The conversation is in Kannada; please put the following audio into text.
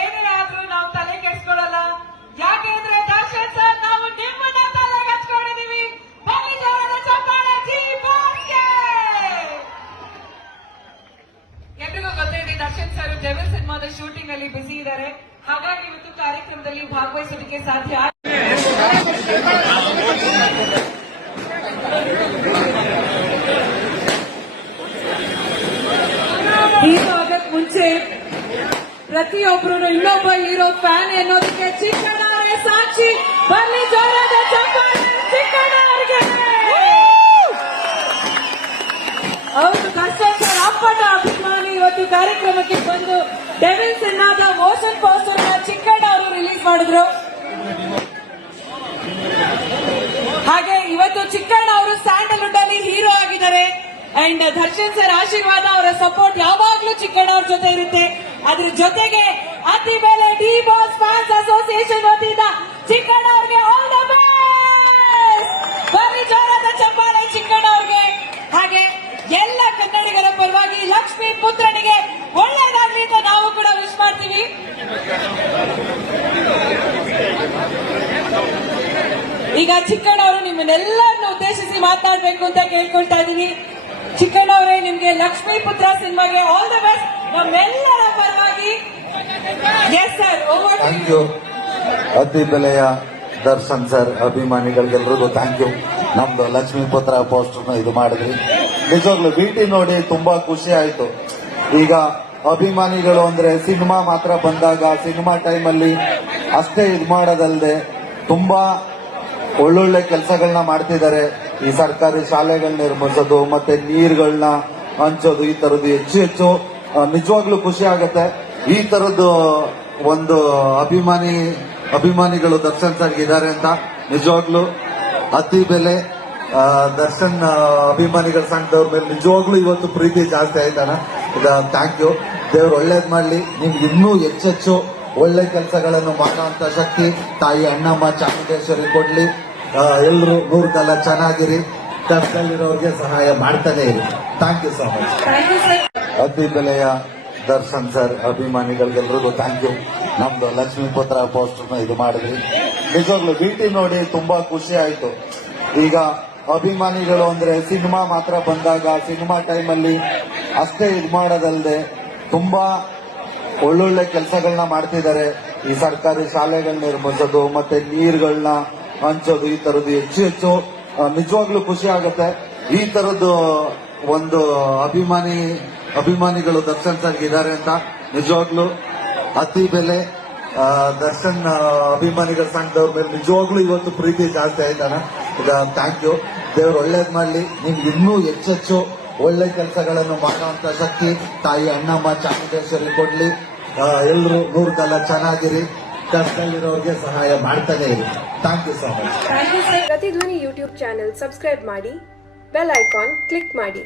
ಏನೇ ಆದ್ರೂ ನಾವು ತಲೆ ಕೆಡ್ಸ್ಕೊಳ್ಳಲ್ಲ. ಯಾಕೆಂದ್ರೆ ದರ್ಶನ್ ಸರ್, ನಾವು ನಿಮ್ಮನ್ನ ತಲೆ ಕೆಚ್ಕೊಂಡಿದೀವಿ ಎಲ್ರಿಗೂ ಗೊತ್ತಿದೆ, ದರ್ಶನ್ ಸರ್ ಜವಲ್ ಸಿನಿಮಾದ ಶೂಟಿಂಗ್ ಅಲ್ಲಿ ಬಿಸಿ ಇದ್ದಾರೆ. ಹಾಗಾಗಿ ಇವತ್ತು ಕಾರ್ಯಕ್ರಮದಲ್ಲಿ ಭಾಗವಹಿಸೋದಕ್ಕೆ ಸಾಧ್ಯ ಮುಂಚೆ ಪ್ರತಿಯೊಬ್ರು ಇನ್ನೊಬ್ಬ ಹೀರೋ ಫ್ಯಾನ್ ಅನ್ನೋದಕ್ಕೆ ಚಿಕ್ಕಣ್ಣವರೇ ಸಾಕ್ಷಿ. ಬನ್ನಿ, ಜೋರಾದ ಚಪ್ಪಾಳೆ, ಚಿಕ್ಕಣ್ಣ ಅವರಿಗೆ. ಹೌದು ಸರ್ ಅಪ್ಪಟ ಅಭಿಮಾನಿ ಇವತ್ತು ಕಾರ್ಯಕ್ರಮಕ್ಕೆ ಬಂದು ಡೆವಿಲ್ಸ್ ಎನ್ನಾದ ಮೋಷನ್ ಪೋಸ್ಟರ್ ಚಿಕ್ಕಣ್ಣ ಅವರು ರಿಲೀಸ್ ಮಾಡಿದ್ರು. ಹಾಗೆ ಇವತ್ತು ಚಿಕ್ಕಣ್ಣ ಅವರು ಸ್ಯಾಂಡಲ್ವುಡ್ ಅಲ್ಲಿ ಹೀರೋ ಆಗಿದ್ದಾರೆ. ಅಂಡ್ ದರ್ಶನ್ ಸರ್ ಆಶೀರ್ವಾದ, ಅವರ ಸಪೋರ್ಟ್ ಯಾವಾಗ್ಲೂ ಚಿಕ್ಕಣ್ಣ ಅವ್ರ ಜೊತೆ ಇರುತ್ತೆ. ಅದ್ರ ಜೊತೆಗೆ ಅತಿ ಬೆಲೆ ಡಿ ಬಾಸ್ ಫ್ಯಾನ್ಸ್ ಅಸೋಸಿಯೇಷನ್ ವತಿಯಿಂದ ಚಿಕ್ಕಣ್ಣ ಅವ್ರಿಗೆ ಆಲ್ ದ ಬೆಸ್ಟ್ ಬನ್ನಿ ಜೋರಾದ ಚಪ್ಪಾಳೆ ಚಿಕ್ಕಣ್ಣ ಅವ್ರಿಗೆ ಹಾಗೆ ಎಲ್ಲ ಕನ್ನಡಿಗರ ಪರವಾಗಿ ಲಕ್ಷ್ಮಿ ಪುತ್ರನಿಗೆ ಒಳ್ಳೇದಾಗ್ಲಿ ಅಂತ ನಾವು ಕೂಡ ವಿಶ್ ಮಾಡ್ತೀವಿ. ಈಗ ಚಿಕ್ಕಣ್ಣ ಅವರು ನಿಮ್ಮನ್ನೆಲ್ಲರನ್ನು ಉದ್ದೇಶಿಸಿ ಮಾತನಾಡಬೇಕು ಅಂತ ಕೇಳ್ಕೊಳ್ತಾ ಇದ್ದೀನಿ. ಚಿಕ್ಕಣ್ಣ ಅವರೇ ನಿಮ್ಗೆ ಲಕ್ಷ್ಮೀ ಪುತ್ರ ಸಿನಿಮಾಗೆ ಆಲ್ ದ ಬೆಸ್ಟ್ ನಮ್ಮೆಲ್ಲರ ಪರವಾಗಿ ಎಸ್ ಸರ್ ಥ್ಯಾಂಕ್ ಯು ಅತಿ ಬೆಲೆಯ ದರ್ಶನ್ ಸರ್, ಅಭಿಮಾನಿಗಳಿಗೆಲ್ರಿಗೂ ಥ್ಯಾಂಕ್ ಯು ನಮ್ದು ಲಕ್ಷ್ಮೀಪುತ್ರ ಪೋಸ್ಟರ್ನ ಇದು ಮಾಡಿದ್ರಿ. ನಿಜವಾಗ್ಲು ಬಿಟಿ ನೋಡಿ ತುಂಬಾ ಖುಷಿ ಆಯ್ತು. ಈಗ ಅಭಿಮಾನಿಗಳು ಅಂದ್ರೆ ಸಿನಿಮಾ ಮಾತ್ರ ಬಂದಾಗ ಸಿನಿಮಾ ಟೈಮಲ್ಲಿ ಅಷ್ಟೇ ಇದು ಮಾಡೋದಲ್ಲದೆ ತುಂಬಾ ಒಳ್ಳೊಳ್ಳೆ ಕೆಲಸಗಳನ್ನ ಮಾಡ್ತಿದ್ದಾರೆ. ಈ ಸರ್ಕಾರಿ ಶಾಲೆಗಳನ್ನ ನಿರ್ಮಿಸೋದು, ಮತ್ತೆ ನೀರುಗಳನ್ನ ಹಂಚೋದು, ಈ ತರದ್ದು ಹೆಚ್ಚು ಹೆಚ್ಚು ನಿಜವಾಗ್ಲೂ ಖುಷಿ ಆಗತ್ತೆ. ಈ ತರದ್ದು ಒಂದು ಅಭಿಮಾನಿ, ಅಭಿಮಾನಿಗಳು ದರ್ಶನ್ ಸರ್ ಇದ್ದಾರೆ ಅಂತ ನಿಜವಾಗ್ಲೂ. ಅತಿ ಬೆಲೆ ದರ್ಶನ್ ಅಭಿಮಾನಿಗಳ ಸಂಘದವ್ರ ಮೇಲೆ ನಿಜವಾಗ್ಲೂ ಇವತ್ತು ಪ್ರೀತಿ ಜಾಸ್ತಿ ಆಯ್ತಾನ ಥ್ಯಾಂಕ್ ಯು ದೇವ್ರು ಒಳ್ಳೇದ್ ಮಾಡ್ಲಿ. ನಿಮ್ಗೆ ಇನ್ನೂ ಹೆಚ್ಚೆಚ್ಚು ಒಳ್ಳೆ ಕೆಲಸಗಳನ್ನು ಮಾಡುವಂತ ಶಕ್ತಿ ತಾಯಿ ಅಣ್ಣಮ್ಮ ಚಾಮುಂಡೇಶ್ವರಿ ಕೊಡ್ಲಿ. ಎಲ್ಲರೂ ನೂರು ಚೆನ್ನಾಗಿರಿ. ಕಷ್ಟದಲ್ಲಿರೋರಿಗೆ ಸಹಾಯ ಮಾಡ್ತಾನೆ ಇರಿ. ಥ್ಯಾಂಕ್ ಯು ಸೊ ಮಚ್ ಅತಿ ಬೆಲೆಯ ದರ್ಶನ್ ಸರ್ ಅಭಿಮಾನಿಗಳಿಗೆಲ್ಲರಿಗೂ ಥ್ಯಾಂಕ್ ಯು ನಮ್ದು ಲಕ್ಷ್ಮೀಪತ್ರಾ ಪೋಸ್ಟರ್ನ ಇದು ಮಾಡಿದ್ರಿ. ನಿಜವಾಗ್ಲು ಭೇಟಿ ನೋಡಿ ತುಂಬಾ ಖುಷಿ ಆಯ್ತು. ಈಗ ಅಭಿಮಾನಿಗಳು ಅಂದ್ರೆ ಸಿನಿಮಾ ಮಾತ್ರ ಬಂದಾಗ ಸಿನಿಮಾ ಟೈಮಲ್ಲಿ ಅಷ್ಟೇ ಇದು ಮಾಡೋದಲ್ಲದೆ ತುಂಬಾ ಒಳ್ಳೊಳ್ಳೆ ಕೆಲಸಗಳನ್ನ ಮಾಡ್ತಿದ್ದಾರೆ. ಈ ಸರ್ಕಾರಿ ಶಾಲೆಗಳನ್ನ ನಿರ್ಮಿಸೋದು, ಮತ್ತೆ ನೀರ್ಗಳನ್ನ ಹಂಚೋದು, ಈ ತರದ್ದು ಹೆಚ್ಚು ಹೆಚ್ಚು ನಿಜವಾಗ್ಲೂ ಖುಷಿ ಆಗುತ್ತೆ. ಈ ತರದ್ದು ಒಂದು ಅಭಿಮಾನಿ, ಅಭಿಮಾನಿಗಳು ದರ್ಶನ್ ಸರ್ ಇದ್ದಾರೆ ಅಂತ ನಿಜವಾಗ್ಲೂ ಅತಿ ಬೆಲೆ. ದರ್ಶನ್ ಅಭಿಮಾನಿಗಳ ಸಂಘದವ್ರ ಮೇಲೆ ನಿಜವಾಗ್ಲೂ ಇವತ್ತು ಪ್ರೀತಿ ಜಾಸ್ತಿ ಆಯ್ತಾನ ಥ್ಯಾಂಕ್ ಯು ದೇವ್ರು ಒಳ್ಳೇದ್ ಮಾಡ್ಲಿ. ನಿಮ್ಗೆ ಇನ್ನೂ ಹೆಚ್ಚೆಚ್ಚು ಒಳ್ಳೆ ಕೆಲಸಗಳನ್ನು ಮಾಡುವಂತ ಶಕ್ತಿ ತಾಯಿ ಅಣ್ಣಮ್ಮ ಚಾಮುಂಡೇಶ್ವರಿ ಕೊಡ್ಲಿ. ಎಲ್ಲರೂ ನೂರು ಚೆನ್ನಾಗಿರಿ. ಕಷ್ಟದಲ್ಲಿರೋರಿಗೆ ಸಹಾಯ ಮಾಡ್ತಾನೆ ಇರಿ. Thank you so much sir Pratidhvani YouTube channel subscribe ಮಾಡಿ ಬೆಲ್ ಐಕಾನ್ ಕ್ಲಿಕ್ ಮಾಡಿ.